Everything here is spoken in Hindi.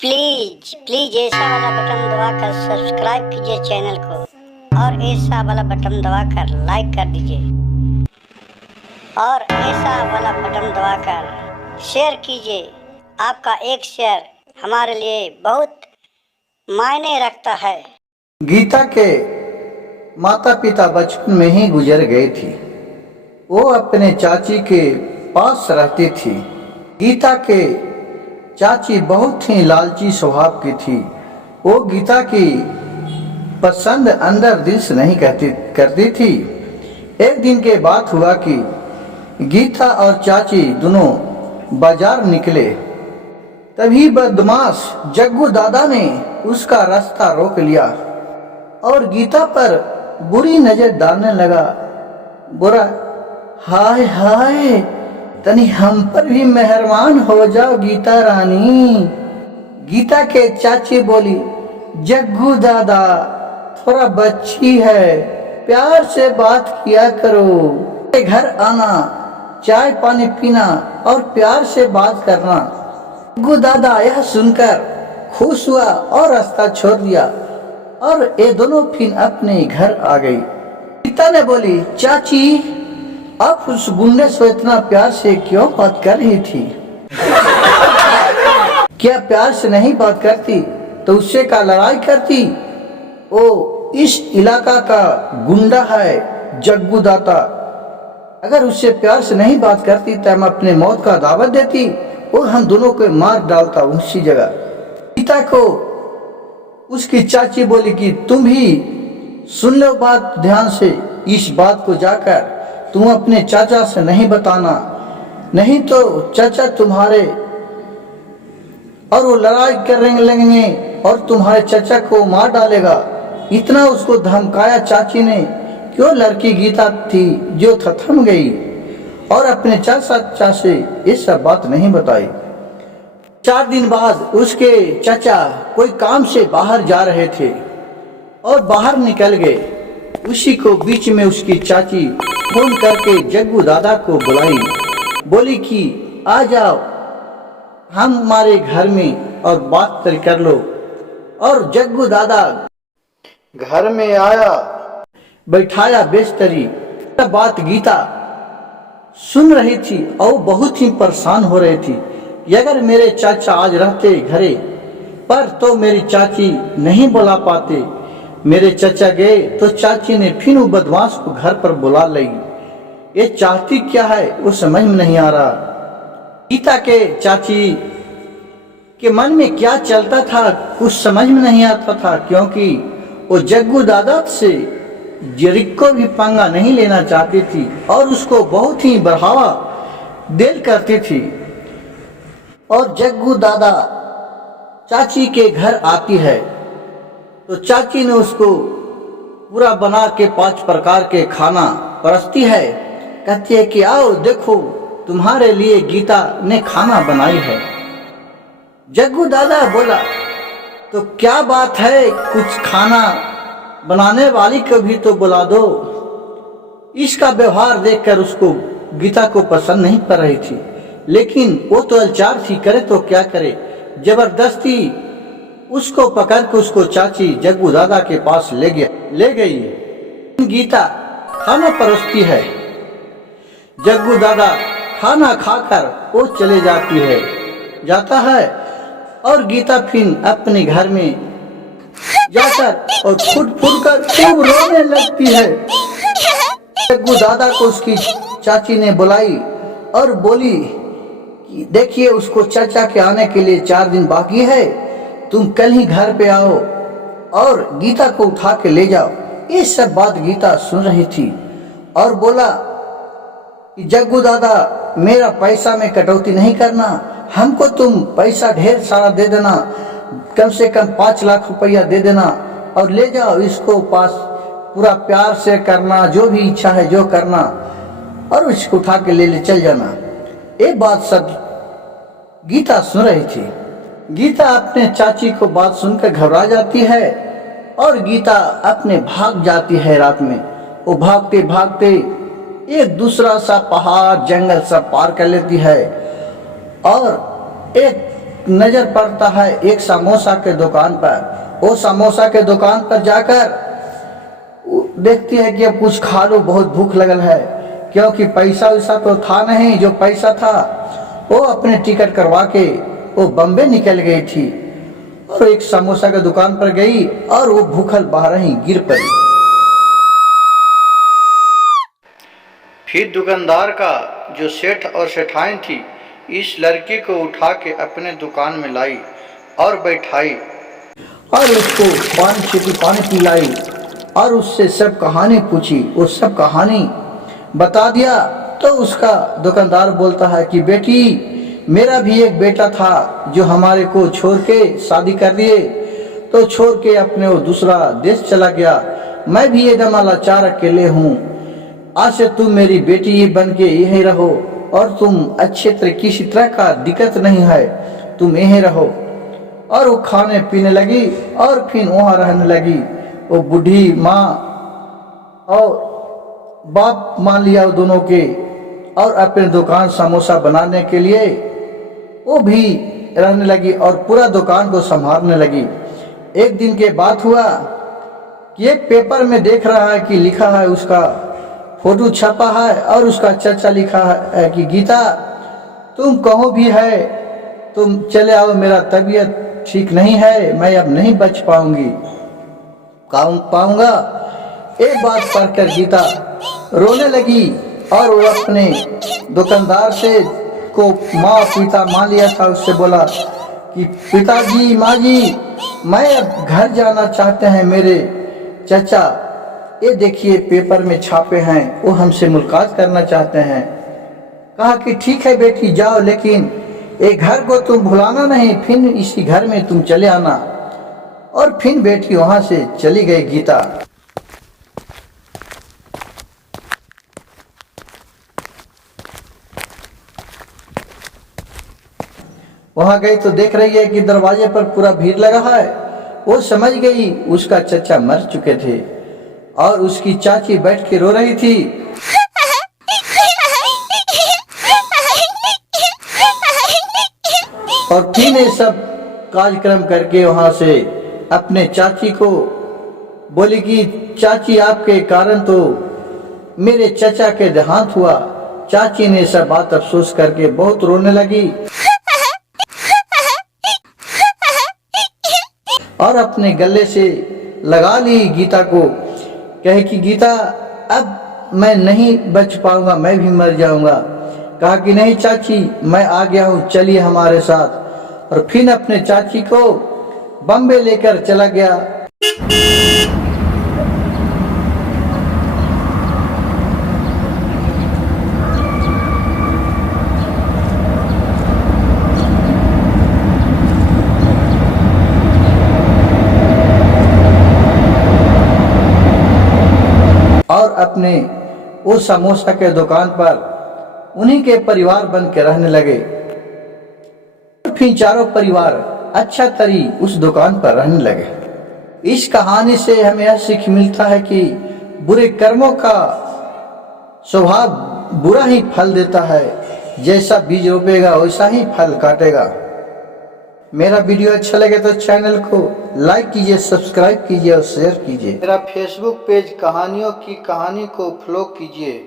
प्लीज प्लीज ऐसा वाला बटन दबाकर सब्सक्राइब कीजिए चैनल को और ऐसा वाला बटन दबाकर लाइक कर दीजिए और ऐसा वाला बटन दबाकर शेयर कीजिए। आपका एक शेयर हमारे लिए बहुत मायने रखता है। गीता के माता पिता बचपन में ही गुजर गए थी। वो अपने चाची के पास रहती थी। गीता के चाची बहुत ही लालची स्वभाव की थी। वो गीता की पसंद अंदर दिल से नहीं करती थी। एक दिन के बात हुआ कि गीता और चाची दोनों बाजार निकले। तभी बदमाश जग्गू दादा ने उसका रास्ता रोक लिया और गीता पर बुरी नजर डालने लगा। बुरा, हाय हाय, तनी हम पर भी मेहरबान हो जाओ गीता रानी। गीता के चाची बोली, जग्गू दादा थोड़ा बच्ची है, प्यार से बात किया करो। घर आना, चाय पानी पीना और प्यार से बात करना। जग्गू दादा यह सुनकर खुश हुआ और रास्ता छोड़ दिया और ये दोनों फिर अपने घर आ गई। गीता ने बोली, चाची आप उस गुंडे से इतना प्यार से क्यों बात कर रही थी? क्या प्यार से नहीं बात करती तो उससे का लड़ाई करती? वो इस इलाका का गुंडा है जग्गू दादा। अगर उससे प्यार से नहीं बात करती तो हम अपने मौत का दावत देती और हम दोनों को मार डालता उसी जगह। गीता को उसकी चाची बोली कि तुम भी सुन लो बात ध्यान से। इस बात को जाकर तुम अपने चाचा से नहीं बताना, नहीं तो चाचा तुम्हारे और वो लड़ाई करने लगेंगे और तुम्हारे चाचा को मार डालेगा। इतना उसको धमकाया चाची ने कि वो लड़की गीता थी जो थम गई और अपने चाचा से ये सब बात नहीं बताई। 4 दिन बाद उसके चाचा कोई काम से बाहर जा रहे थे और बाहर निकल गए। उसी को बीच में उसकी चाची फोन करके जग्गू दादा को बुलाई। बोली कि आ जाओ हमारे घर में और बात कर लो। और जग्गू दादा घर में आया, बैठाया बेस्तरी। बात गीता सुन रही थी और बहुत ही परेशान हो रही थी। अगर मेरे चाचा आज रहते घरे पर तो मेरी चाची नहीं बुला पाते। मेरे चाचा गए तो चाची ने फिर वो बदमाश को घर पर बुला ली। ये चाहती क्या है वो समझ में नहीं आ रहा। गीता के चाची के मन में क्या चलता था कुछ समझ में नहीं आता था, क्योंकि वो जग्गू दादा से जरीक को भी पंगा नहीं लेना चाहती थी और उसको बहुत ही बढ़ावा दिल करती थी। और जग्गू दादा चाची के घर आती है तो चाची ने उसको पूरा बना के 5 प्रकार के खाना परसती है। कहती है कि आओ देखो तुम्हारे लिए गीता ने खाना बनाई है। जग्गू दादा बोला, तो क्या बात है, कुछ खाना बनाने वाली को भी तो बुला दो। इसका व्यवहार देखकर उसको गीता को पसंद नहीं पड़ रही थी, लेकिन वो तो लाचार थी, करे तो क्या करे। जबरदस्ती उसको पकड़ के उसको चाची जग्गू दादा के पास ले गई। गीता खाना परोसती है। जग्गू दादा खाना खाकर वो चले जाता है और गीता फिर अपने घर में जाकर और फुट कर खूब रोने लगती है। जग्गू दादा को उसकी चाची ने बुलाई और बोली कि देखिए उसको चाचा के आने के लिए 4 दिन बाकी है, तुम कल ही घर पे आओ और गीता को उठा के ले जाओ। ये सब बात गीता सुन रही थी और बोला कि जग्गू दादा मेरा पैसा में कटौती नहीं करना, हमको तुम पैसा ढेर सारा दे देना, कम से कम 5 लाख रुपया दे देना और ले जाओ इसको पास, पूरा प्यार से करना, जो भी इच्छा है जो करना और इसको उठा के ले चल जाना। ये बात सब गीता सुन रही थी। गीता अपने चाची को बात सुनकर घबरा जाती है और गीता अपने भाग जाती है। रात में वो भागते भागते एक दूसरा सा पहाड़ जंगल सब पार कर लेती है और एक नजर पड़ता है एक समोसा के दुकान पर। वो समोसा के दुकान पर जाकर देखती है कि अब कुछ खा लो, बहुत भूख लगल है, क्योंकि पैसा वैसा तो था नहीं। जो पैसा था वो अपने टिकट करवा के वो बम्बे निकल गई थी और एक समोसा के दुकान पर गई और वो भूखल बाहर ही गिर पड़ी। फिर दुकानदार का जो सेठ और सेठाइन थी इस लड़की को उठा के अपने दुकान में लाई और बैठाई और उसको पानी छीटी पानी पिलाई और उससे सब कहानी पूछी। वो सब कहानी बता दिया तो उसका दुकानदार बोलता है कि बेटी, मेरा भी एक बेटा था जो हमारे को छोड़ के शादी कर दिए, तो छोड़ के अपने वो दूसरा देश चला गया। मैं भी एकदम लाचार अकेले हूँ। आज से तुम मेरी बेटी बन के यहीं रहो और तुम अच्छे तरह किसी तरह का दिक्कत नहीं है, तुम यहीं रहो। और वो खाने पीने लगी और फिर वहाँ रहने लगी। वो बूढ़ी माँ और बाप मान लिया वो दोनों के और अपने दुकान समोसा बनाने के लिए वो भी रहने लगी और पूरा दुकान को संभालने लगी। एक दिन के बात हुआ कि एक पेपर में देख रहा है कि लिखा है, उसका फोटो छपा है और उसका चचा लिखा है कि गीता तुम कहो भी है, तुम चले आओ, मेरा तबीयत ठीक नहीं है, मैं अब नहीं बच पाऊंगी पाऊंगा। एक बात पढ़कर गीता रोने लगी और वो अपने दुकानदार से को माँ पिता मान लिया था, उससे बोला कि पिताजी माँ जी, मैं अब घर जाना चाहते हैं मेरे चचा, ये देखिए पेपर में छापे हैं, वो हमसे मुलाकात करना चाहते हैं। कहा कि ठीक है बेटी जाओ, लेकिन एक घर को तुम भुलाना नहीं, फिर इसी घर में तुम चले आना। और फिर बेटी वहां से चली गई गीता। वहां गई तो देख रही है कि दरवाजे पर पूरा भीड़ लगा है। वो समझ गई उसका चचा मर चुके थे और उसकी चाची बैठ के रो रही थी। और फिर ये सब कार्यक्रम करके वहां से अपने चाची को बोली कि चाची आपके कारण तो मेरे चचा के देहांत हुआ। चाची ने सब बात अफसोस करके बहुत रोने लगी और अपने गले से लगा ली गीता को, कहे कि गीता अब मैं नहीं बच पाऊंगा, मैं भी मर जाऊंगा। कहा कि नहीं चाची, मैं आ गया हूँ, चलिए हमारे साथ। और फिर अपने चाची को बम्बे लेकर चला गया। और अपने उस समोसा के दुकान पर उन्हीं के परिवार बन के रहने लगे। फिर चारों परिवार अच्छा तरी उस दुकान पर रहने लगे। इस कहानी से हमें यह सीख मिलता है कि बुरे कर्मों का स्वभाव बुरा ही फल देता है, जैसा बीज रोपेगा वैसा ही फल काटेगा। मेरा वीडियो अच्छा लगे तो चैनल को लाइक कीजिए, सब्सक्राइब कीजिए और शेयर कीजिए। मेरा फेसबुक पेज कहानियों की कहानी को फॉलो कीजिए।